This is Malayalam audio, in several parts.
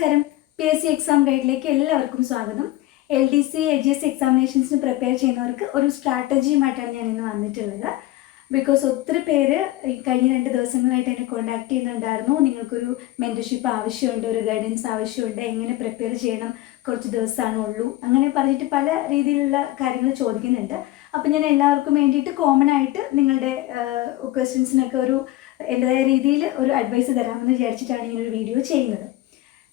നമസ്കാരം. പി എസ് സി എക്സാം ഗൈഡിലേക്ക് എല്ലാവർക്കും സ്വാഗതം. L D C A G S എക്സാമിനേഷൻസിന് prepare ചെയ്യുന്നവർക്ക് ഒരു സ്ട്രാറ്റജിയുമായിട്ടാണ് ഞാൻ ഇന്ന് വന്നിട്ടുള്ളത്. ബിക്കോസ് ഒത്തിരി പേര് കഴിഞ്ഞ രണ്ട് ദിവസങ്ങളായിട്ട് എന്നെ കോൺടാക്ട് ചെയ്യുന്നുണ്ടായിരുന്നു. നിങ്ങൾക്കൊരു മെന്റർഷിപ്പ് ആവശ്യമുണ്ട് ഒരു ഗൈഡൻസ് ആവശ്യമുണ്ട് എങ്ങനെ പ്രിപ്പയർ ചെയ്യണം കുറച്ച് ദിവസമാണ് ഉള്ളൂ അങ്ങനെ പറഞ്ഞിട്ട് പല രീതിയിലുള്ള കാര്യങ്ങൾ ചോദിക്കുന്നുണ്ട്. അപ്പം ഞാൻ എല്ലാവർക്കും വേണ്ടിയിട്ട് കോമൺ ആയിട്ട് നിങ്ങളുടെ ക്വസ്റ്റ്യൻസിനൊക്കെ ഒരു എന്റെതായ രീതിയിൽ ഒരു അഡ്വൈസ് തരാമെന്ന് വിചാരിച്ചിട്ടാണ് ഇങ്ങനൊരു വീഡിയോ ചെയ്യുന്നത്.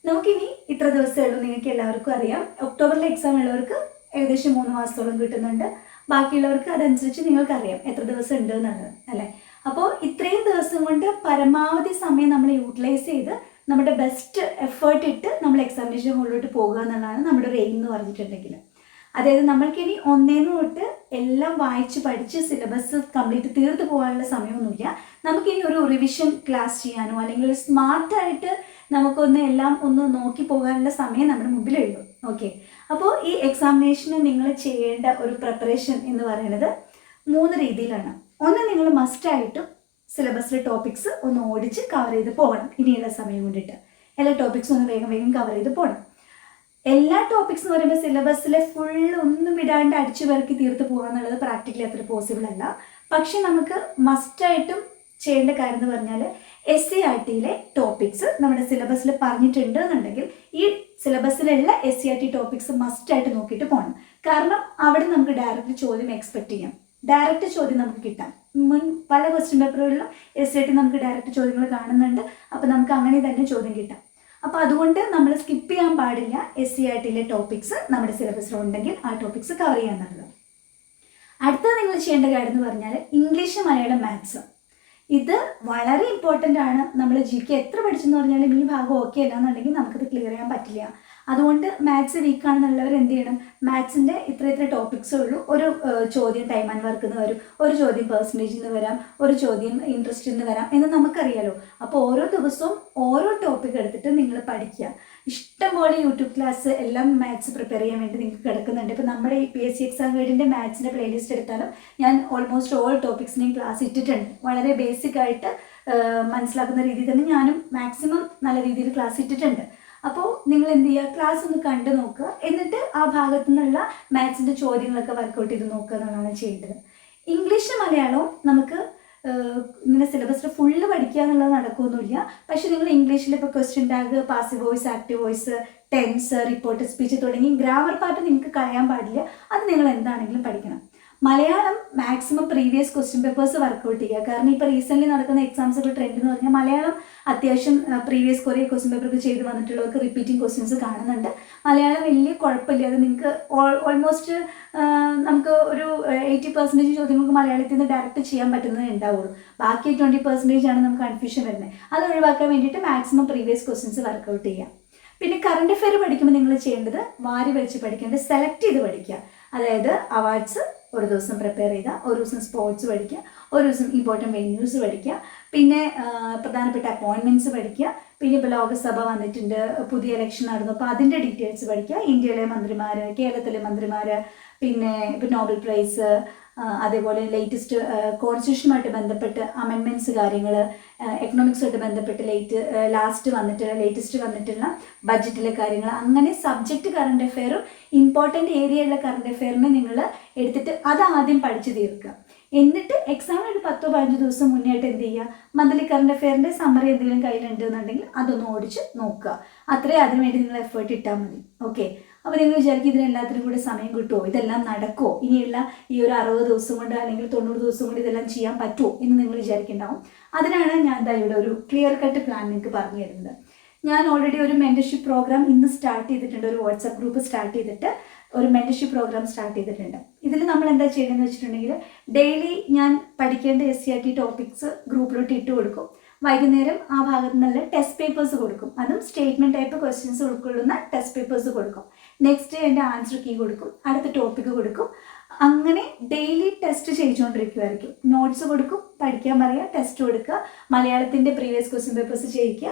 നമുക്കിനി ഇത്ര ദിവസമേ ഉള്ളൂ നിങ്ങൾക്ക് എല്ലാവർക്കും അറിയാം. ഒക്ടോബറിൽ എക്സാം ഉള്ളവർക്ക് ഏകദേശം മൂന്ന് മാസത്തോളം കിട്ടുന്നുണ്ട്. ബാക്കിയുള്ളവർക്ക് അതനുസരിച്ച് നിങ്ങൾക്കറിയാം എത്ര ദിവസം ഉണ്ട് എന്നുള്ളത് അല്ലേ? അപ്പോൾ ഇത്രയും ദിവസം കൊണ്ട് പരമാവധി സമയം നമ്മൾ യൂട്ടിലൈസ് ചെയ്ത് നമ്മുടെ ബെസ്റ്റ് എഫേർട്ട് ഇട്ട് നമ്മൾ എക്സാമിനേഷൻ ഹോളിലോട്ട് പോകുക എന്നുള്ളതാണ് നമ്മുടെ ഒരു എയിം എന്ന് പറഞ്ഞിട്ടുണ്ടെങ്കിൽ. അതായത് നമ്മൾക്കിനി ഒന്നേന്ന് തൊട്ട് എല്ലാം വായിച്ച് പഠിച്ച് സിലബസ് കംപ്ലീറ്റ് തീർത്ത് പോകാനുള്ള സമയമൊന്നുമില്ല. നമുക്കിനി ഒരു റിവിഷൻ ക്ലാസ് ചെയ്യാനോ അല്ലെങ്കിൽ ഒരു സ്മാർട്ടായിട്ട് നമുക്കൊന്ന് എല്ലാം ഒന്ന് നോക്കി പോകാനുള്ള സമയം നമ്മുടെ മുമ്പിലുള്ളൂ. ഓക്കെ അപ്പോൾ ഈ എക്സാമിനേഷന് നിങ്ങൾ ചെയ്യേണ്ട ഒരു പ്രിപ്പറേഷൻ എന്ന് പറയുന്നത് മൂന്ന് രീതിയിലാണ്. ഒന്ന് നിങ്ങൾ മസ്റ്റായിട്ടും സിലബസിലെ ടോപ്പിക്സ് ഒന്ന് ഓടിച്ച് കവർ ചെയ്ത് പോകണം. ഇനിയുള്ള സമയം കൊണ്ടിട്ട്. എല്ലാ ടോപ്പിക്സും ഒന്ന് വേഗം വേഗം കവർ ചെയ്ത് പോകണം. എല്ലാ ടോപ്പിക്സ് എന്ന് പറയുമ്പോൾ സിലബസിലെ ഫുൾ ഒന്നും വിടാണ്ട് അടിച്ചു പെറുക്കി തീർത്ത് പോകുക എന്നുള്ളത് പ്രാക്ടിക്കലി അത്ര പോസിബിൾ അല്ല. പക്ഷെ നമുക്ക് മസ്റ്റായിട്ടും ചെയ്യേണ്ട കാര്യം എന്ന് പറഞ്ഞാൽ എസ് സി ആർ ടിയിലെ ടോപ്പിക്സ് നമ്മുടെ സിലബസിൽ പറഞ്ഞിട്ടുണ്ട് എന്നുണ്ടെങ്കിൽ ഈ സിലബസിലുള്ള S C R T topics മസ്റ്റായിട്ട് നോക്കിയിട്ട് പോകണം കാരണം അവിടെ നമുക്ക് ഡയറക്റ്റ് ചോദ്യം എക്സ്പെക്ട് ചെയ്യാം. ഡയറക്റ്റ് ചോദ്യം നമുക്ക് കിട്ടാം. മുൻ പല ക്വസ്റ്റ്യൻ പേപ്പറുകളിലും എസ് സി ആർ ടി നമുക്ക് ഡയറക്റ്റ് ചോദ്യങ്ങൾ കാണുന്നുണ്ട്. അപ്പോൾ നമുക്ക് അങ്ങനെ തന്നെ ചോദ്യം കിട്ടാം. അപ്പോൾ അതുകൊണ്ട് നമ്മൾ സ്കിപ്പ് ചെയ്യാൻ പാടില്ല എസ് സി ആർ ടിയിലെ ടോപ്പിക്സ് നമ്മുടെ സിലബസിൽ ഉണ്ടെങ്കിൽ ആ ടോപ്പിക്സ് കവർ ചെയ്യാൻ നല്ലത്. അടുത്തത് നിങ്ങൾ ചെയ്യേണ്ട കാര്യം എന്ന് പറഞ്ഞാൽ ഇംഗ്ലീഷ് മലയാളം മാത്സ് ഇത് വളരെ ഇമ്പോർട്ടന്റ് ആണ്. നമ്മൾ ജി കെ എത്ര പഠിച്ചെന്ന് പറഞ്ഞാലും ഈ ഭാഗം ഓക്കെ അല്ല എന്നുണ്ടെങ്കിൽ നമുക്കത് ക്ലിയർ ചെയ്യാൻ പറ്റില്ല. അതുകൊണ്ട് മാത്സ് വീക്ക് ആണെന്നുള്ളവർ എന്ത് ചെയ്യണം? മാത്സിന്റെ ഇത്ര ഇത്ര ടോപ്പിക്സേ ഉള്ളൂ. ഒരു ചോദ്യം ടൈം ആൻഡ് വർക്ക് എന്ന് വരും. ഒരു ചോദ്യം പേഴ്സന്റേജ് നിന്ന് വരാം. ഒരു ചോദ്യം ഇൻട്രസ്റ്റ് നിന്ന് വരാം. എന്ന് നമുക്കറിയാലോ. അപ്പോൾ ഓരോ ദിവസവും ഓരോ ടോപ്പിക് എടുത്തിട്ട് നിങ്ങൾ പഠിക്കുക. ഇഷ്ടംപോലെ യൂട്യൂബ് ക്ലാസ് എല്ലാം മാത്സ് പ്രിപ്പയർ ചെയ്യാൻ വേണ്ടി നിങ്ങൾക്ക് കിടക്കുന്നുണ്ട്. ഇപ്പോൾ നമ്മുടെ ഈ പി എസ് സി എക്സാം ഗൈഡിന്റെ മാത്സിന്റെ പ്ലേലിസ്റ്റ് എടുത്താലും ഞാൻ ഓൾമോസ്റ്റ് ഓൾ ടോപ്പിക്സിനെയും ക്ലാസ് ഇട്ടിട്ടുണ്ട്. വളരെ ബേസിക് ആയിട്ട് മനസ്സിലാക്കുന്ന രീതിയിൽ തന്നെ ഞാനും മാക്സിമം നല്ല രീതിയിൽ ക്ലാസ് ഇട്ടിട്ടുണ്ട്. അപ്പോൾ നിങ്ങൾ എന്ത് ചെയ്യുക ക്ലാസ് ഒന്ന് കണ്ടു നോക്കുക എന്നിട്ട് ആ ഭാഗത്തു നിന്നുള്ള മാത്സിന്റെ ചോദ്യങ്ങളൊക്കെ വർക്കൗട്ട് ചെയ്ത് നോക്കുക എന്നുള്ളതാണ് ചെയ്യേണ്ടത്. ഇംഗ്ലീഷ് മലയാളവും നമുക്ക് ഇങ്ങനെ സിലബസിൽ ഫുള്ള് പഠിക്കുക എന്നുള്ളത് നടക്കുമൊന്നുമില്ല പക്ഷേ നിങ്ങൾ ഇംഗ്ലീഷിൽ ഇപ്പോൾ question tag passive voice active voice tense report speech തുടങ്ങി ഗ്രാമർ പാർട്ട് നിങ്ങൾക്ക് കളയാൻ പാടില്ല. അത് നിങ്ങൾ എന്താണെങ്കിലും പഠിക്കണം. Malayalam maximum previous question papers work out ചെയ്യുക കാരണം ഇപ്പോൾ റീസെന്റ്ലി നടക്കുന്ന എക്സാംസ് ഒക്കെ ട്രെൻഡ് എന്ന് പറഞ്ഞാൽ മലയാളം അത്യാവശ്യം പ്രീവിയസ് കുറേ ക്വസ്റ്റ്യൻ പേപ്പറൊക്കെ ചെയ്ത് വന്നിട്ടുള്ളവർക്ക് റിപ്പീറ്റിംഗ് ക്വസ്റ്റ്യൻസ് കാണുന്നുണ്ട്. മലയാളം വലിയ കുഴപ്പമില്ല. അത് നിങ്ങൾക്ക് ഓൾമോസ്റ്റ് നമുക്ക് ഒരു എയ്റ്റി പെർസെന്റേജ് ചോദ്യങ്ങൾക്ക് മലയാളത്തിൽ നിന്ന് ഡയറക്റ്റ് ചെയ്യാൻ പറ്റുന്നതേ ഉണ്ടാവുള്ളൂ. ബാക്കി ട്വന്റി പെർസെന്റേജ് ആണ് നമുക്ക് കൺഫ്യൂഷൻ വരുന്നത് അത് ഒഴിവാക്കാൻ വേണ്ടിയിട്ട് മാക്സിമം പ്രീവിയസ് ക്വസ്റ്റ്യൻസ് വർക്കൗട്ട് ചെയ്യാം. പിന്നെ കറണ്ട് അഫെയർ പഠിക്കുമ്പോൾ നിങ്ങൾ ചെയ്യേണ്ടത് വാരി വലിച്ച് പഠിക്കേണ്ടത് സെലക്ട് ചെയ്ത് പഠിക്കുക. അതായത് അവാർഡ്സ് ഒരു ദിവസം പ്രിപ്പയർ ചെയ്യുക ഒരു ദിവസം സ്പോർട്സ് പഠിക്കുക ഒരു ദിവസം ഇമ്പോർട്ടന്റ് വെന്യൂസ് പഠിക്കുക പിന്നെ പ്രധാനപ്പെട്ട അപ്പോയിൻമെന്റ്സ് പഠിക്കുക പിന്നെ ഇപ്പോൾ ലോകസഭ വന്നിട്ടുണ്ട് പുതിയ ഇലക്ഷൻ നടന്നു അപ്പോൾ അതിന്റെ ഡീറ്റെയിൽസ് പഠിക്കുക ഇന്ത്യയിലെ മന്ത്രിമാർ കേരളത്തിലെ മന്ത്രിമാർ പിന്നെ ഇപ്പോൾ നോബൽ പ്രൈസ് അതേപോലെ ലേറ്റസ്റ്റ് കോൺസ്റ്റിറ്റ്യൂഷനുമായിട്ട് ബന്ധപ്പെട്ട് അമെൻമെന്റ്സ് കാര്യങ്ങൾ എക്കണോമിക്സുമായിട്ട് ബന്ധപ്പെട്ട് ലേറ്റ് ലാസ്റ്റ് വന്നിട്ടുള്ള ലേറ്റസ്റ്റ് വന്നിട്ടുള്ള ബഡ്ജറ്റിലെ കാര്യങ്ങൾ അങ്ങനെ സബ്ജക്റ്റ് കറണ്ട് അഫെയറും ഇമ്പോർട്ടന്റ് ഏരിയയിലെ കറണ്ട് അഫെയറിനെ നിങ്ങൾ എടുത്തിട്ട് അത് ആദ്യം പഠിച്ചു തീർക്കുക. എന്നിട്ട് എക്സാം ഒരു പത്തോ പതിനഞ്ചോ ദിവസം മുന്നേ ആയിട്ട് എന്ത് ചെയ്യുക? മന്ത്ലി കറണ്ട് അഫെയറിന്റെ സമ്മറി എന്തെങ്കിലും കയ്യിലുണ്ടെന്നുണ്ടെങ്കിൽ അതൊന്ന് ഓടിച്ച് നോക്കുക. അത്രേ അതിനുവേണ്ടി നിങ്ങൾ എഫേർട്ട് ഇട്ടാൽ മതി. ഓക്കെ അപ്പോൾ നിങ്ങൾ വിചാരിക്കും ഇതിനെല്ലാത്തിനും കൂടെ സമയം കിട്ടുമോ ഇതെല്ലാം നടക്കുമോ ഇനിയുള്ള ഈ ഒരു അറുപത് ദിവസം കൊണ്ട് അല്ലെങ്കിൽ തൊണ്ണൂറ് ദിവസം കൊണ്ട് ഇതെല്ലാം ചെയ്യാൻ പറ്റുമോ എന്ന് നിങ്ങൾ വിചാരിക്കുന്നുണ്ടാവും. അതിനാണ് ഞാൻ എന്താ ഇവിടെ ഒരു ക്ലിയർ കട്ട് പ്ലാൻ നിങ്ങൾക്ക് പറഞ്ഞു തരുന്നത്. ഞാൻ ഓൾറെഡി ഒരു മെന്റർഷിപ്പ് പ്രോഗ്രാം ഇന്ന് സ്റ്റാർട്ട് ചെയ്തിട്ടുണ്ട്. ഒരു വാട്സപ്പ് ഗ്രൂപ്പ് സ്റ്റാർട്ട് ചെയ്തിട്ട് ഒരു മെന്റർഷിപ്പ് പ്രോഗ്രാം സ്റ്റാർട്ട് ചെയ്തിട്ടുണ്ട്. ഇതിൽ നമ്മൾ എന്താ ചെയ്യുന്നത് വെച്ചിട്ടുണ്ടെങ്കിൽ ഡെയിലി ഞാൻ പഠിക്കേണ്ട S C R T topics ഗ്രൂപ്പിലോട്ട് ഇട്ട് കൊടുക്കും. വൈകുന്നേരം ആ ഭാഗത്ത് നല്ല ടെസ്റ്റ് പേപ്പേഴ്സ് കൊടുക്കും. അതും സ്റ്റേറ്റ്മെന്റ് ടൈപ്പ് ക്വസ്റ്റ്യൻസ് ഉൾക്കൊള്ളുന്ന ടെസ്റ്റ് പേപ്പേഴ്സ് കൊടുക്കും. നെക്സ്റ്റ് ഡേ എന്റെ ആൻസർ കീ കൊടുക്കും. അടുത്ത ടോപ്പിക്ക് കൊടുക്കും. അങ്ങനെ ഡെയിലി ടെസ്റ്റ് ചെയ്തുകൊണ്ടിരിക്കുമായിരിക്കും നോട്ട്സ് കൊടുക്കും പഠിക്കാൻ പറയുക ടെസ്റ്റ് കൊടുക്കുക മലയാളത്തിന്റെ പ്രീവിയസ് ക്വസ്റ്റ്യൻ പേപ്പേഴ്സ് ചെയ്യിക്കുക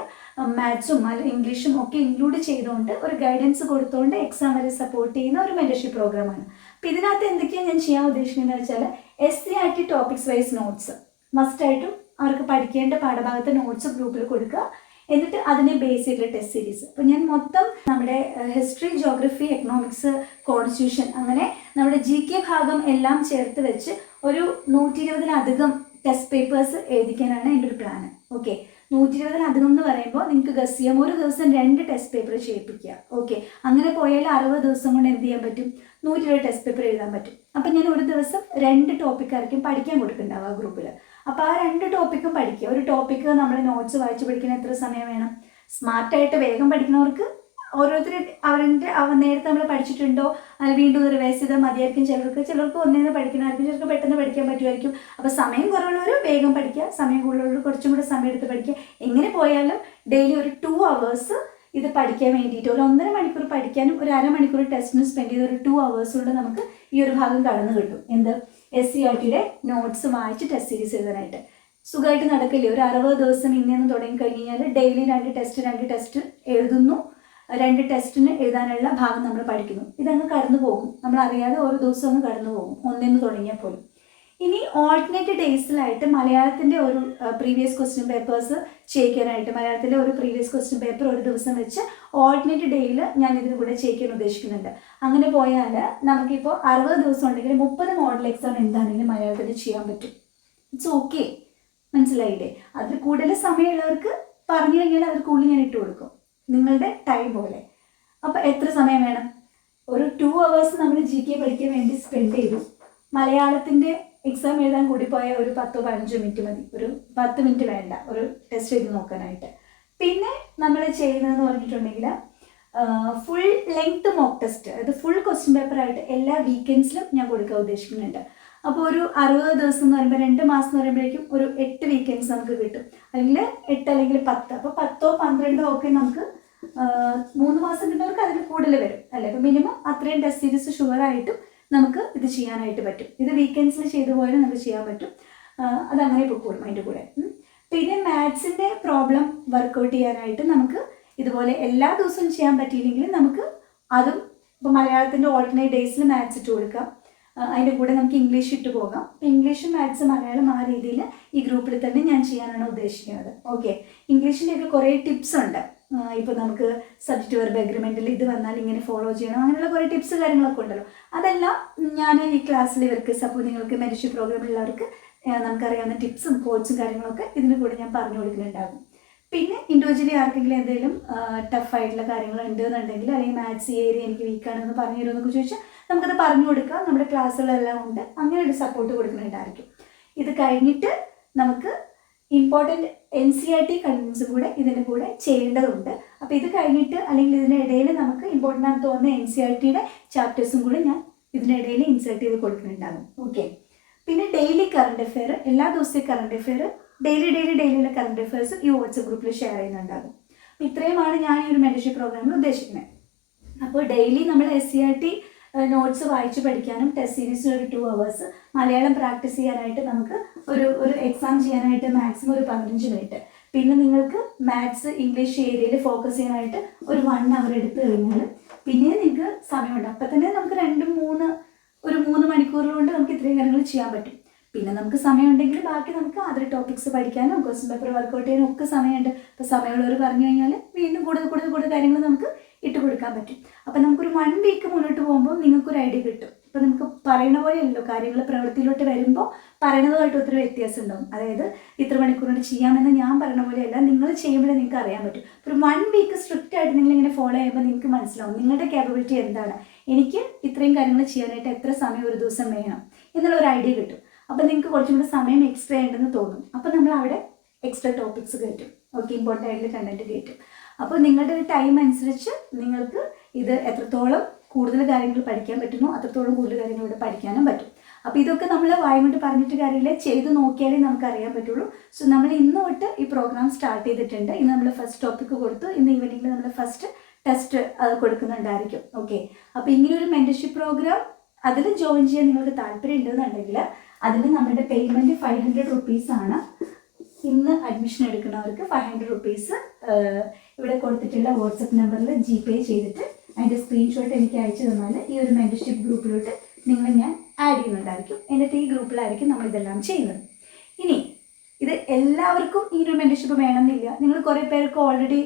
മാത്സും ഇംഗ്ലീഷും ഒക്കെ ഇൻക്ലൂഡ് ചെയ്തുകൊണ്ട് ഒരു ഗൈഡൻസ് കൊടുത്തുകൊണ്ട് എക്സാം വരെ സപ്പോർട്ട് ചെയ്യുന്ന ഒരു മെന്റർഷിപ്പ് പ്രോഗ്രാമാണ് അപ്പോൾ ഇതിനകത്ത് എന്തൊക്കെയാണ് ഞാൻ ചെയ്യാൻ ഉദ്ദേശിക്കുന്നത് വെച്ചാൽ S C R T topics wise notes മസ്റ്റായിട്ടും അവർക്ക് പഠിക്കേണ്ട പാഠഭാഗത്തെ നോട്ട്സ് ഗ്രൂപ്പിൽ കൊടുക്കുക. എന്നിട്ട് അതിനെ ബേസ് ചെയ്തിട്ടുള്ള ടെസ്റ്റ് സീരീസ് അപ്പോൾ ഞാൻ മൊത്തം നമ്മുടെ ഹിസ്റ്ററി ജോഗ്രഫി എക്കണോമിക്സ് കോൺസ്റ്റിറ്റ്യൂഷൻ അങ്ങനെ നമ്മുടെ ജി കെ ഭാഗം എല്ലാം ചേർത്ത് വെച്ച് ഒരു നൂറ്റി ഇരുപതിലധികം ടെസ്റ്റ് പേപ്പേഴ്സ് എഴുതിക്കാനാണ് എന്റെ ഒരു പ്ലാൻ ഓക്കെ നൂറ്റി ഇരുപതിലധികം എന്ന് പറയുമ്പോൾ നിങ്ങൾക്ക് ഗസ് ചെയ്യാം. ഒരു ദിവസം രണ്ട് ടെസ്റ്റ് പേപ്പർ ചെയ്യിപ്പിക്കുക. ഓക്കെ അങ്ങനെ പോയാൽ അറുപത് ദിവസം കൊണ്ട് എന്ത് ചെയ്യാൻ പറ്റും? നൂറ്റി ഇരുപത് ടെസ്റ്റ് പേപ്പർ എഴുതാൻ പറ്റും. അപ്പം ഞാൻ ഒരു ദിവസം രണ്ട് ടോപ്പിക്കാർക്കും പഠിക്കാൻ കൊടുക്കുന്നുണ്ടാവും ആ ഗ്രൂപ്പിൽ അപ്പോൾ ആ രണ്ട് ടോപ്പിക്കും പഠിക്കുക. ഒരു ടോപ്പിക്ക് നമ്മൾ നോട്ട്സ് വായിച്ച് പഠിക്കുന്ന എത്ര സമയം വേണം? സ്മാർട്ടായിട്ട് വേഗം പഠിക്കുന്നവർക്ക് ഓരോരുത്തർ അവരുടെ അവ നേരത്തെ നമ്മൾ പഠിച്ചിട്ടുണ്ടോ? അല്ലെങ്കിൽ വീണ്ടും റിവൈസ് ചെയ്താൽ മതിയായിരിക്കും. ചിലർക്ക് ചിലർക്ക് ഒന്നേന്ന് പഠിക്കണമായിരിക്കും ചിലർക്ക് പെട്ടെന്ന് പഠിക്കാൻ പറ്റുമായിരിക്കും. അപ്പോൾ സമയം കുറവുള്ളവർ വേഗം പഠിക്കുക. സമയം കൂടുതലുള്ളവർ കുറച്ചും കൂടെ സമയം എടുത്ത് പഠിക്കുക. എങ്ങനെ പോയാലും ഡെയിലി ഒരു ടു അവേഴ്സ് ഇത് പഠിക്കാൻ വേണ്ടിയിട്ട് ഒരു ഒന്നര മണിക്കൂർ പഠിക്കാനും ഒരു അരമണിക്കൂർ ടെസ്റ്റിനും സ്പെൻഡ് ചെയ്ത് ഒരു ടു അവേഴ്സ് കൊണ്ട് നമുക്ക് ഈ ഒരു ഭാഗം കടന്നു കിട്ടും. എന്ത്? എസ് സി ആർ ടിയുടെ നോട്ട്സ് വായിച്ച് ടെസ്റ്റ് സീരീസ് എഴുതാനായിട്ട്. സുഖമായിട്ട് നടക്കില്ലേ? ഒരു അറുപത് ദിവസം ഇന്നേന്ന് തുടങ്ങി കഴിഞ്ഞാൽ ഡെയിലി രണ്ട് ടെസ്റ്റ് രണ്ട് ടെസ്റ്റ് എഴുതുന്നു. രണ്ട് ടെസ്റ്റിന് എഴുതാനുള്ള ഭാഗം നമ്മൾ പഠിക്കുന്നു. ഇതങ്ങ് കടന്നു പോകും. നമ്മൾ അറിയാതെ ഓരോ ദിവസവും അങ്ങ് കടന്നു പോകും. ഒന്നിന്ന് തുടങ്ങിയാൽ പോലും. ഇനി ഓൾട്ടർനേറ്റ് ഡേയ്സിലായിട്ട് മലയാളത്തിന്റെ ഒരു പ്രീവിയസ് ക്വസ്റ്റ്യൻ പേപ്പേഴ്സ് ചെയ്യിക്കാനായിട്ട് മലയാളത്തിലെ ഒരു പ്രീവിയസ് ക്വസ്റ്റ്യൻ പേപ്പർ ഒരു ദിവസം വെച്ച് ഓൾട്ടർനേറ്റ് ഡേയിൽ ഞാൻ ഇതിന് കൂടെ ചെയ്യിക്കാൻ ഉദ്ദേശിക്കുന്നുണ്ട്. അങ്ങനെ പോയാൽ നമുക്കിപ്പോൾ അറുപത് ദിവസം ഉണ്ടെങ്കിൽ മുപ്പത് മോഡൽ എക്സാം എന്താണെങ്കിലും മലയാളത്തിൽ ചെയ്യാൻ പറ്റും. ഇറ്റ്സ് ഓക്കെ മനസ്സിലായില്ലേ? അതിൽ കൂടുതൽ സമയമുള്ളവർക്ക് പറഞ്ഞു കഴിഞ്ഞാൽ അവർക്ക് ഉള്ളിൽ ഞാൻ ഇട്ട് കൊടുക്കും. നിങ്ങളുടെ ടൈം പോലെ. അപ്പോൾ എത്ര സമയം വേണം? ഒരു ടു അവേഴ്സ് നമ്മൾ ജി കെ പഠിക്കാൻ വേണ്ടി സ്പെൻഡ് ചെയ്തു. മലയാളത്തിന്റെ എക്സാം എഴുതാൻ കൂടി പോയ ഒരു പത്തോ പതിനഞ്ചോ മിനിറ്റ് മതി. ഒരു പത്ത് മിനിറ്റ് വേണ്ട. ഒരു ടെസ്റ്റ് എഴുതി നോക്കാനായിട്ട്. പിന്നെ നമ്മൾ ചെയ്യുന്നതെന്ന് പറഞ്ഞിട്ടുണ്ടെങ്കിൽ ഫുൾ ലെങ്ത് മോക്ക് ടെസ്റ്റ് അതായത് ഫുൾ ക്വസ്റ്റ്യൻ പേപ്പർ ആയിട്ട് എല്ലാ വീക്കെൻഡ്സിലും ഞാൻ കൊടുക്കാൻ ഉദ്ദേശിക്കുന്നുണ്ട്. അപ്പോൾ ഒരു അറുപത് ദിവസം എന്ന് പറയുമ്പോൾ രണ്ട് മാസം എന്ന് പറയുമ്പോഴേക്കും ഒരു എട്ട് വീക്കെൻഡ്സ് നമുക്ക് കിട്ടും. അല്ലെങ്കിൽ എട്ട് അല്ലെങ്കിൽ പത്ത്. അപ്പോൾ പത്തോ പന്ത്രണ്ടോ ഒക്കെ നമുക്ക് മൂന്ന് മാസം കിട്ടുന്നവർക്ക് അതിന് കൂടുതൽ വരും. അല്ലേ? അപ്പോൾ മിനിമം അത്രയും ടെസ്റ്റ് സീരീസ് ഷുവറായിട്ടും നമുക്ക് ഇത് ചെയ്യാനായിട്ട് പറ്റും. ഇത് വീക്കെൻഡ്സിൽ ചെയ്തു പോയാലും നമുക്ക് ചെയ്യാൻ പറ്റും. അതങ്ങനെ പൊക്കോളും അതിന്റെ കൂടെ. പിന്നെ മാത്സിന്റെ പ്രോബ്ലം വർക്കൗട്ട് ചെയ്യാനായിട്ട് നമുക്ക് ഇതുപോലെ എല്ലാ ദിവസവും ചെയ്യാൻ പറ്റിയില്ലെങ്കിലും നമുക്ക് അതും ഇപ്പോൾ മലയാളത്തിന്റെ ഓൾട്ടർനേറ്റ് ഡേയ്സിൽ മാത്സ് ഇട്ട് കൊടുക്കാം. അതിന്റെ കൂടെ നമുക്ക് ഇംഗ്ലീഷ് ഇട്ട് പോകാം. അപ്പോൾ ഇംഗ്ലീഷും മാത്സ് മലയാളം ആ രീതിയിൽ ഈ ഗ്രൂപ്പിൽ തന്നെ ഞാൻ ചെയ്യാനാണ് ഉദ്ദേശിക്കുന്നത്. ഓക്കെ ഇംഗ്ലീഷിന്റെയൊക്കെ കുറേ ടിപ്സ് ഉണ്ട്. ഇപ്പോൾ നമുക്ക് സബ്ജക്റ്റ് വെർബ് അഗ്രിമെന്റിൽ ഇത് വന്നാൽ ഇങ്ങനെ ഫോളോ ചെയ്യണം. അങ്ങനെയുള്ള കുറേ ടിപ്സ് കാര്യങ്ങളൊക്കെ ഉണ്ടല്ലോ. അതെല്ലാം ഞാൻ ഈ ക്ലാസ്സിൽ ഇവർക്ക് സപ്പോസ് നിങ്ങൾക്ക് മെന്റർഷിപ്പ് പ്രോഗ്രാമിലുള്ളവർക്ക് നമുക്കറിയാവുന്ന ടിപ്സും കോച്ചും കാര്യങ്ങളൊക്കെ ഇതിന് കൂടെ ഞാൻ പറഞ്ഞു കൊടുക്കുന്നുണ്ടാകും പിന്നെ ഇൻഡിവിജ്വലി ആർക്കെങ്കിലും എന്തെങ്കിലും ടഫായിട്ടുള്ള കാര്യങ്ങൾ ഉണ്ട് എന്നുണ്ടെങ്കിൽ അല്ലെങ്കിൽ മാത്സ് ഏരിയ എനിക്ക് വീക്കാണെന്ന് പറഞ്ഞു തരുമെന്നൊക്കെ ചോദിച്ചാൽ നമുക്കത് പറഞ്ഞു കൊടുക്കാം. നമ്മുടെ ക്ലാസ്സുകളെല്ലാം ഉണ്ട്. അങ്ങനെ ഒരു സപ്പോർട്ട് കൊടുക്കുന്നുണ്ടായിരിക്കും ഇത് കഴിഞ്ഞിട്ട് നമുക്ക് important N C R T കണ്ടൻസും കൂടെ ഇതിന്റെ കൂടെ ചെയ്യേണ്ടതുണ്ട്. അപ്പോൾ ഇത് കഴിഞ്ഞിട്ട് അല്ലെങ്കിൽ ഇതിനിടയിൽ നമുക്ക് ഇമ്പോർട്ടന്റ് ആണെന്ന് തോന്നുന്ന എൻ സി ആർ ടിയുടെ ചാപ്റ്റേഴ്സും കൂടെ ഞാൻ ഇതിനിടയിൽ ഇൻസേർട്ട് ചെയ്ത് കൊടുക്കുന്നുണ്ടാകും. ഓക്കെ പിന്നെ ഡെയിലി കറണ്ട് അഫെയർ എല്ലാ ദിവസത്തെ കറണ്ട് അഫെയർ ഡെയിലി ഡെയിലി ഡെയിലിയുള്ള കറണ്ട് അഫെയർസ് ഈ വാട്സപ്പ് ഗ്രൂപ്പിൽ ഷെയർ ചെയ്യുന്നുണ്ടാകും. അപ്പോൾ ഇത്രയുമാണ് ഞാൻ ഈ ഒരു മെന്റർഷിപ്പ് പ്രോഗ്രാമിൽ ഉദ്ദേശിക്കുന്നത്. അപ്പോൾ ഡെയിലി നമ്മൾ S C R T notes വായിച്ച് പഠിക്കാനും ടെസ്റ്റ് സീരീസിൽ ഒരു ടു അവേഴ്സ് മലയാളം പ്രാക്ടീസ് ചെയ്യാനായിട്ട് നമുക്ക് ഒരു ഒരു എക്സാം ചെയ്യാനായിട്ട് മാക്സിമം ഒരു പതിനഞ്ച് മിനിറ്റ് പിന്നെ നിങ്ങൾക്ക് മാത്സ് ഇംഗ്ലീഷ് ഏരിയയിൽ ഫോക്കസ് ചെയ്യാനായിട്ട് ഒരു വൺ അവർ എടുത്തു കഴിഞ്ഞാൽ പിന്നെ നിങ്ങൾക്ക് സമയമുണ്ട്. അപ്പം തന്നെ നമുക്ക് രണ്ട് മൂന്ന് ഒരു മൂന്ന് മണിക്കൂറിലുകൊണ്ട് നമുക്ക് ഇത്രയും കാര്യങ്ങൾ ചെയ്യാൻ പറ്റും. പിന്നെ നമുക്ക് സമയമുണ്ടെങ്കിൽ ബാക്കി നമുക്ക് അതർ ടോപ്പിക്സ് പഠിക്കാനും ക്വസ്റ്റ്യൻ പേപ്പർ വർക്കൗട്ട് ചെയ്യാനും ഒക്കെ സമയമുണ്ട്. ഇപ്പോൾ സമയമുള്ളവർ പറഞ്ഞു കഴിഞ്ഞാൽ വീണ്ടും കൂടുതൽ കൂടുതൽ കൂടുതൽ കാര്യങ്ങൾ നമുക്ക് ഇട്ട് കൊടുക്കാൻ പറ്റും. അപ്പം നമുക്കൊരു വൺ വീക്ക് മുന്നോട്ട് പോകുമ്പോൾ നിങ്ങൾക്കൊരു ഐഡിയ കിട്ടും. ഇപ്പോൾ നമുക്ക് പറയുന്ന പോലെയല്ലോ കാര്യങ്ങൾ പ്രവൃത്തിയിലോട്ട് വരുമ്പോൾ പറയണതുമായിട്ട് ഒത്തിരി വ്യത്യാസം ഉണ്ടാവും. അതായത് ഇത്ര മണിക്കൂർ കൊണ്ട് ചെയ്യാമെന്ന് ഞാൻ പറയണ പോലെയല്ല നിങ്ങൾ ചെയ്യുമ്പോഴേ നിങ്ങൾക്ക് അറിയാൻ പറ്റും. ഒരു വൺ വീക്ക് സ്ട്രിക്റ്റ് ആയിട്ട് നിങ്ങൾ ഇങ്ങനെ ഫോളോ ചെയ്യുമ്പോൾ നിങ്ങൾക്ക് മനസ്സിലാവും നിങ്ങളുടെ കേപ്പബിലിറ്റി എന്താണ്. എനിക്ക് ഇത്രയും കാര്യങ്ങൾ ചെയ്യാനായിട്ട് എത്ര സമയം ഒരു ദിവസം വേണം എന്നുള്ള ഒരു ഐഡിയ കിട്ടും. അപ്പോൾ നിങ്ങൾക്ക് കുറച്ചും കൂടെ സമയം എക്സ്ട്രാ ഉണ്ടെന്ന് തോന്നും. അപ്പോൾ നമ്മൾ അവിടെ എക്സ്ട്രാ ടോപ്പിക്സ് കയറ്റും. ഓക്കെ ഇമ്പോർട്ടന്റ് ആയിട്ടുള്ള കണ്ടന്റ് കയറ്റും. അപ്പോൾ നിങ്ങളുടെ ടൈം അനുസരിച്ച് നിങ്ങൾക്ക് ഇത് എത്രത്തോളം കൂടുതൽ കാര്യങ്ങൾ പഠിക്കാൻ പറ്റുന്നു അത്രത്തോളം കൂടുതൽ കാര്യങ്ങൾ ഇവിടെ പഠിക്കാനും പറ്റും. അപ്പോൾ ഇതൊക്കെ നമ്മൾ വായ കൊണ്ട് പറഞ്ഞിട്ട് കാര്യമില്ല. ചെയ്ത് നോക്കിയാലേ നമുക്ക് അറിയാൻ പറ്റുള്ളൂ. സോ നമ്മൾ ഇന്ന് തൊട്ട് ഈ പ്രോഗ്രാം സ്റ്റാർട്ട് ചെയ്തിട്ടുണ്ട്. ഇന്ന് നമ്മൾ ഫസ്റ്റ് ടോപ്പിക്ക് കൊടുത്തു. ഇന്ന് ഈവനിങ്ങിൽ നമ്മൾ ഫസ്റ്റ് ടെസ്റ്റ് അത് കൊടുക്കുന്നുണ്ടായിരിക്കും. ഓക്കെ അപ്പോൾ ഇങ്ങനെ ഒരു മെന്റർഷിപ്പ് പ്രോഗ്രാം അതിൽ ജോയിൻ ചെയ്യാൻ നിങ്ങൾക്ക് താല്പര്യം ഉണ്ടെന്നുണ്ടെങ്കിൽ അതിൽ നമ്മുടെ പേയ്മെന്റ് ഫൈവ് ഹൺഡ്രഡ് റുപ്പീസ് ആണ്. ഇന്ന് അഡ്മിഷൻ എടുക്കുന്നവർക്ക് ഫൈവ് ഹൺഡ്രഡ് റുപ്പീസ് ഇവിടെ കൊടുത്തിട്ടുള്ള വാട്സപ്പ് നമ്പറിൽ ജി പേ ചെയ്തിട്ട് അതിന്റെ സ്ക്രീൻഷോട്ട് എനിക്ക് അയച്ചു തന്നാൽ ഈ ഒരു മെന്റർഷിപ്പ് ഗ്രൂപ്പിലോട്ട് നിങ്ങളെ ഞാൻ ആഡ് ചെയ്യുന്നുണ്ടായിരിക്കും. എന്നിട്ട് ഈ ഗ്രൂപ്പിലായിരിക്കും നമ്മൾ ഇതെല്ലാം ചെയ്യുന്നത്. ഇനി ഇത് എല്ലാവർക്കും ഈ ഒരു മെന്റർഷിപ്പ് വേണമെന്നില്ല. നിങ്ങൾ കുറേ പേർക്ക് ഓൾറെഡി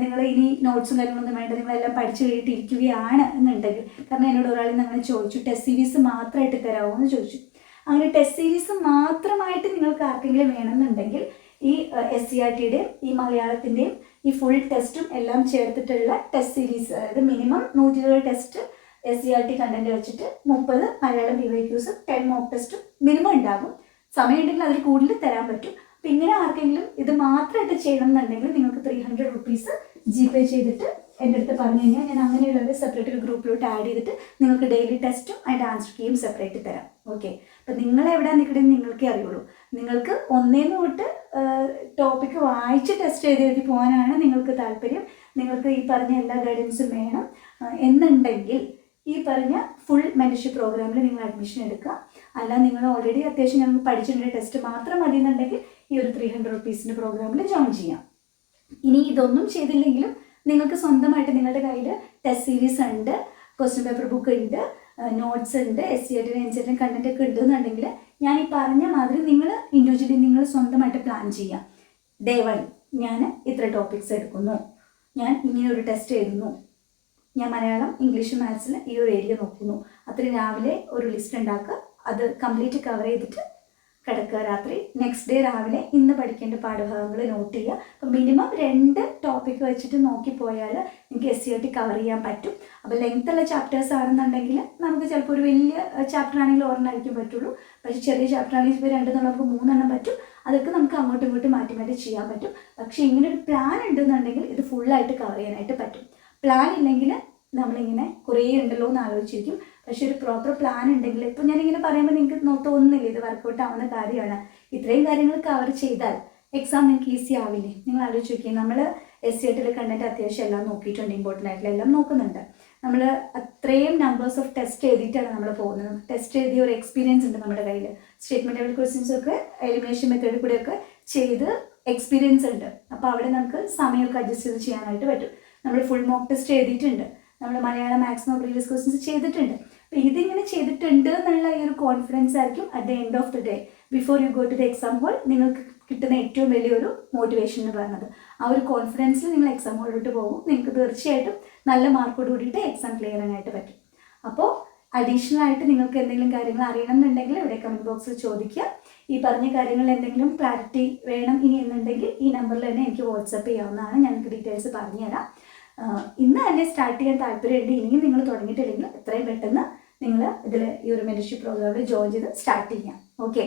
നിങ്ങൾ ഇനി നോട്ട്സും കാര്യങ്ങളൊന്നും വേണ്ട നിങ്ങളെല്ലാം പഠിച്ചു കഴിഞ്ഞിട്ട് ഇരിക്കുകയാണ് എന്നുണ്ടെങ്കിൽ. കാരണം എന്നോട് ഒരാൾ അങ്ങനെ ചോദിച്ചു ടെസ്റ്റ് സീരീസ് മാത്രമായിട്ട് തരാമോ എന്ന് ചോദിച്ചു. അങ്ങനെ ടെസ്റ്റ് സീരീസ് മാത്രമായിട്ട് നിങ്ങൾക്ക് ആർക്കെങ്കിലും വേണമെന്നുണ്ടെങ്കിൽ ഈ എസ് സി ആർ ടിയുടെയും ഈ മലയാളത്തിന്റെയും ഈ ഫുൾ ടെസ്റ്റും എല്ലാം ചേർത്തിട്ടുള്ള ടെസ്റ്റ് സീരീസ് അതായത് മിനിമം നൂറ്റി ഇരുപത് test S C R T content വെച്ചിട്ട് മുപ്പത് മലയാളം ബി വൈ ക്യൂസും ടെൻ മോക്ക് ടെസ്റ്റും മിനിമം ഉണ്ടാകും. സമയമുണ്ടെങ്കിൽ അതിൽ കൂടുതൽ തരാൻ പറ്റും. ഇങ്ങനെ ആർക്കെങ്കിലും ഇത് മാത്രമായിട്ട് ചെയ്യണം എന്നുണ്ടെങ്കിൽ നിങ്ങൾക്ക് ത്രീ ഹൺഡ്രഡ് റുപ്പീസ് ജി പേ ചെയ്തിട്ട് എന്റെ അടുത്ത് പറഞ്ഞു കഴിഞ്ഞാൽ ഞാൻ അങ്ങനെയുള്ളത് സെപ്പറേറ്റ് ഒരു ഗ്രൂപ്പിലോട്ട് ആഡ് ചെയ്തിട്ട് നിങ്ങൾക്ക് ഡെയിലി ടെസ്റ്റും അതിന്റെ ആൻസർ കീയും സെപ്പറേറ്റ് തരാം. ഓക്കെ അപ്പം നിങ്ങൾ എവിടെ നിൽക്കണമെന്ന് നിങ്ങൾക്കേ അറിയുള്ളൂ. നിങ്ങൾക്ക് ഒന്നേന്ന് തൊട്ട് ടോപ്പിക്ക് വായിച്ച് ടെസ്റ്റ് ചെയ്ത് എഴുതി പോകാനാണ് നിങ്ങൾക്ക് താല്പര്യം. നിങ്ങൾക്ക് ഈ പറഞ്ഞ എല്ലാ ഗൈഡൻസും വേണം. എന്നുണ്ടെങ്കിൽ ഈ പറഞ്ഞ ഫുൾ മെന്റർഷിപ്പ് പ്രോഗ്രാമിൽ നിങ്ങൾ അഡ്മിഷൻ എടുക്കുക. അല്ല നിങ്ങൾ ഓൾറെഡി അത്യാവശ്യം ഞങ്ങൾക്ക് പഠിച്ചിട്ടുണ്ട് ടെസ്റ്റ് മാത്രം മതി എന്നുണ്ടെങ്കിൽ ഈ ഒരു ത്രീ ഹൺഡ്രഡ് റുപ്പീസിന്റെ പ്രോഗ്രാമിൽ ജോയിൻ ചെയ്യാം. ഇനി ഇതൊന്നും ചെയ്തില്ലെങ്കിലും നിങ്ങൾക്ക് സ്വന്തമായിട്ട് നിങ്ങളുടെ കയ്യിൽ ടെസ്റ്റ് സീരീസ് ഉണ്ട് ക്വസ്റ്റ്യൻ പേപ്പർ ബുക്ക് ഉണ്ട് നോട്ട്സ് ഉണ്ട് എസ് സി ആയിട്ട് എൻ സി കണ്ടന്റ് ഒക്കെ ഉണ്ട് എന്നുണ്ടെങ്കിൽ ഞാൻ ഈ പറഞ്ഞ മാതിരി നിങ്ങൾ ഇൻഡിവിജ്വലി നിങ്ങൾ സ്വന്തമായിട്ട് പ്ലാൻ ചെയ്യാം. ഡേ വൺ ഞാൻ ഇത്ര ടോപ്പിക്സ് എടുക്കുന്നു. ഞാൻ ഇങ്ങനെ ഒരു ടെസ്റ്റ് എഴുതുന്നു. ഞാൻ മലയാളം ഇംഗ്ലീഷ് മാത്സിൽ ഈ ഒരു ഏരിയ നോക്കുന്നു. അത്രയും രാവിലെ ഒരു ലിസ്റ്റ് ഉണ്ടാക്കുക. അത് കംപ്ലീറ്റ് കവർ ചെയ്തിട്ട് കിടക്കുക രാത്രി. നെക്സ്റ്റ് ഡേ രാവിലെ ഇന്ന് പഠിക്കേണ്ട പാഠഭാഗങ്ങൾ നോട്ട് ചെയ്യുക. അപ്പം മിനിമം രണ്ട് ടോപ്പിക് വെച്ചിട്ട് നോക്കിപ്പോയാൽ നിങ്ങൾക്ക് S C R T cover ചെയ്യാൻ പറ്റും. അപ്പോൾ ലെങ്ത് ഉള്ള ചാപ്റ്റേഴ്സ് ആണെന്നുണ്ടെങ്കിൽ നമുക്ക് ചിലപ്പോൾ ഒരു വലിയ ചാപ്റ്റർ ആണെങ്കിൽ ഒരെണ്ണമായിരിക്കും പറ്റുള്ളൂ. പക്ഷേ ചെറിയ ചാപ്റ്റർ ആണെങ്കിൽ ഇപ്പോൾ രണ്ടെന്നുള്ള നമുക്ക് മൂന്നെണ്ണം പറ്റും. അതൊക്കെ നമുക്ക് അങ്ങോട്ടും ഇങ്ങോട്ടും മാറ്റി മാറ്റി ചെയ്യാൻ പറ്റും. പക്ഷേ ഇങ്ങനെ ഒരു പ്ലാൻ ഉണ്ടെന്നുണ്ടെങ്കിൽ ഇത് ഫുള്ളായിട്ട് കവർ ചെയ്യാനായിട്ട് പറ്റും. പ്ലാൻ ഇല്ലെങ്കിൽ നമ്മളിങ്ങനെ കുറേ ഉണ്ടല്ലോ എന്ന് ആലോചിച്ചിരിക്കും. പക്ഷെ ഒരു പ്രോപ്പർ പ്ലാൻ ഉണ്ടെങ്കിൽ ഇപ്പം ഞാനിങ്ങനെ പറയുമ്പോൾ നിങ്ങൾക്ക് തോന്നുന്നില്ല ഇത് വർക്കൗട്ട് ആവുന്ന കാര്യമാണ്? ഇത്രയും കാര്യങ്ങൾ കവർ ചെയ്താൽ എക്സാം നിങ്ങൾക്ക് ഈസി ആവില്ലേ? നിങ്ങൾ ആലോചിച്ച് നോക്കി നമ്മൾ എസ് സി എട്ടിൽ കണ്ടിട്ട് അത്യാവശ്യം എല്ലാം നോക്കിയിട്ടുണ്ട് ഇമ്പോർട്ടന്റ് ആയിട്ടുള്ള എല്ലാം നോക്കുന്നുണ്ട്. നമ്മൾ അത്രയും നമ്പേഴ്സ് ഓഫ് ടെസ്റ്റ് എഴുതിയിട്ടാണ് നമ്മൾ പോകുന്നത്. ടെസ്റ്റ് എഴുതിയ ഒരു എക്സ്പീരിയൻസ് ഉണ്ട് നമ്മുടെ കയ്യിൽ സ്റ്റേറ്റ്മെന്റ് ലെവൽ ക്വസ്റ്റ്യൻസ് ഒക്കെ എലിമിനേഷൻ മെത്തേഡിൽ ഒക്കെ ചെയ്ത് എക്സ്പീരിയൻസ് ഉണ്ട്. അപ്പോൾ അവിടെ നമുക്ക് സമയമൊക്കെ അഡ്ജസ്റ്റ് ചെയ്ത് ചെയ്യാനായിട്ട് പറ്റും. നമ്മൾ ഫുൾ മോക്ക് ടെസ്റ്റ് എഴുതിയിട്ടുണ്ട്. നമ്മൾ മലയാളം മാക്സിമം പ്രീവിയസ് ക്വസ്റ്റ്യൻസ് ചെയ്തിട്ടുണ്ട്. ഇതിങ്ങനെ ചെയ്തിട്ടുണ്ട് എന്നുള്ള ഈ ഒരു കോൺഫിഡൻസ് ആയിരിക്കും at the end of the day before you go to the exam hall നിങ്ങൾക്ക് കിട്ടുന്ന ഏറ്റവും വലിയൊരു മോട്ടിവേഷൻ എന്ന് പറയുന്നത്. ആ ഒരു കോൺഫിഡൻസിൽ നിങ്ങൾ എക്സാം ഹോളിലോട്ട് പോകും. നിങ്ങൾക്ക് തീർച്ചയായിട്ടും നല്ല മാർക്കോട് കൂടിയിട്ട് എക്സാം ക്ലിയർ ആയിട്ട് പറ്റും. അപ്പോൾ അഡീഷണൽ ആയിട്ട് നിങ്ങൾക്ക് എന്തെങ്കിലും കാര്യങ്ങൾ അറിയണം എന്നുണ്ടെങ്കിൽ ഇവിടെ കമന്റ് ബോക്സിൽ ചോദിക്കുക. ഈ പറഞ്ഞ കാര്യങ്ങളിൽ എന്തെങ്കിലും ക്ലാരിറ്റി വേണം ഇനി എന്നുണ്ടെങ്കിൽ ഈ നമ്പറിൽ തന്നെ എനിക്ക് വാട്സപ്പ് ചെയ്യാവുന്നതാണ്. ഞങ്ങൾക്ക് ഡീറ്റെയിൽസ് പറഞ്ഞുതരാം. ഇന്ന് തന്നെ സ്റ്റാർട്ട് ചെയ്യാൻ താല്പര്യമുണ്ട്. ഇനിയും നിങ്ങൾ തുടങ്ങിയിട്ടില്ലെങ്കിൽ എത്രയും പെട്ടെന്ന് നിങ്ങൾ ഇതിൽ ഈ ഒരു മെന്റർഷിപ്പ് പ്രോഗ്രാമിൽ ജോയിൻ ചെയ്ത് സ്റ്റാർട്ട് ചെയ്യാം. ഓക്കെ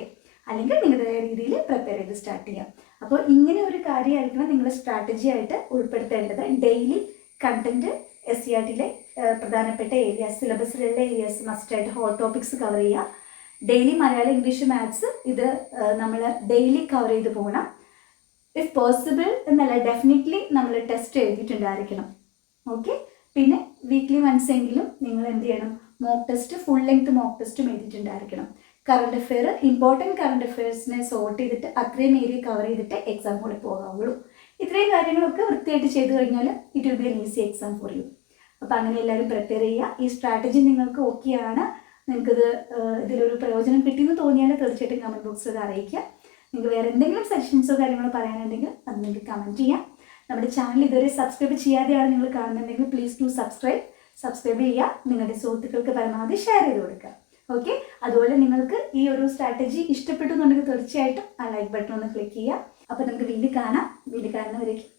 അല്ലെങ്കിൽ നിങ്ങളുടെ രീതിയിൽ പ്രിപ്പയർ ചെയ്ത് സ്റ്റാർട്ട് ചെയ്യാം. അപ്പോൾ ഇങ്ങനെ ഒരു കാര്യമായിരിക്കണം നിങ്ങൾ സ്ട്രാറ്റജി ആയിട്ട് ഉൾപ്പെടുത്തേണ്ടത്. Daily content S C R ടിയിലെ പ്രധാനപ്പെട്ട ഏരിയാസ് സിലബസിലുള്ള ഏരിയാസ് മസ്റ്റായിട്ട് ഹോട്ട് ടോപ്പിക്സ് കവർ ചെയ്യുക. ഡെയിലി മലയാളം ഇംഗ്ലീഷ് മാത്സ് ഇത് നമ്മൾ ഡെയിലി കവർ ചെയ്ത് പോകണം. ഇഫ് പോസിബിൾ എന്നല്ല ഡെഫിനറ്റ്ലി നമ്മൾ ടെസ്റ്റ് എഴുതിയിട്ടുണ്ടായിരിക്കണം. ഓക്കെ പിന്നെ വീക്ക്ലി വൺസ് എങ്കിലും നിങ്ങൾ എന്ത് ചെയ്യണം? Mock test full length mock ടെസ്റ്റും എഴുതിയിട്ടുണ്ടായിരിക്കണം. കറണ്ട് അഫെയർ ഇമ്പോർട്ടന്റ് കറണ്ട് അഫെയർസിനെ സോർട്ട് ചെയ്തിട്ട് അത്രയും ഏരിയ കവർ ചെയ്തിട്ട് എക്സാം കൂടെ പോകാവുള്ളൂ. ഇത്രയും കാര്യങ്ങളൊക്കെ വൃത്തിയായിട്ട് ചെയ്തു കഴിഞ്ഞാൽ it will be an easy exam for you അപ്പോൾ അങ്ങനെ എല്ലാവരും പ്രിപ്പയർ ചെയ്യുക. ഈ സ്ട്രാറ്റജി നിങ്ങൾക്ക് ഓക്കെയാണ് നിങ്ങൾക്കിത് ഇതിലൊരു പ്രയോജനം കിട്ടിയെന്ന് തോന്നിയാൽ തീർച്ചയായിട്ടും കമന്റ് ബോക്സിൽ അറിയിക്കുക. നിങ്ങൾക്ക് വേറെ എന്തെങ്കിലും സജഷൻസോ കാര്യങ്ങളോ പറയാനുണ്ടെങ്കിൽ അത് നിങ്ങൾക്ക് കമന്റ് ചെയ്യാം. നമ്മുടെ ചാനൽ ഇതുവരെ സബ്സ്ക്രൈബ് ചെയ്യാതെയാണ് നിങ്ങൾ കാണുന്നുണ്ടെങ്കിൽ പ്ലീസ് ടു സബ്സ്ക്രൈബ് സബ്സ്ക്രൈബ് ചെയ്യുക നിങ്ങളുടെ സുഹൃത്തുക്കൾക്ക് പരമാവധി ഷെയർ ചെയ്ത് കൊടുക്കുക. ഓക്കെ അതുപോലെ നിങ്ങൾക്ക് ഈ ഒരു സ്ട്രാറ്റജി ഇഷ്ടപ്പെട്ടു എന്നുണ്ടെങ്കിൽ തീർച്ചയായിട്ടും ആ ലൈക്ക് ബട്ടൺ ഒന്ന് ക്ലിക്ക് ചെയ്യുക. അപ്പോൾ നമുക്ക് വീണ്ടും കാണാം. വീണ്ടും കാണുന്നവരേക്കും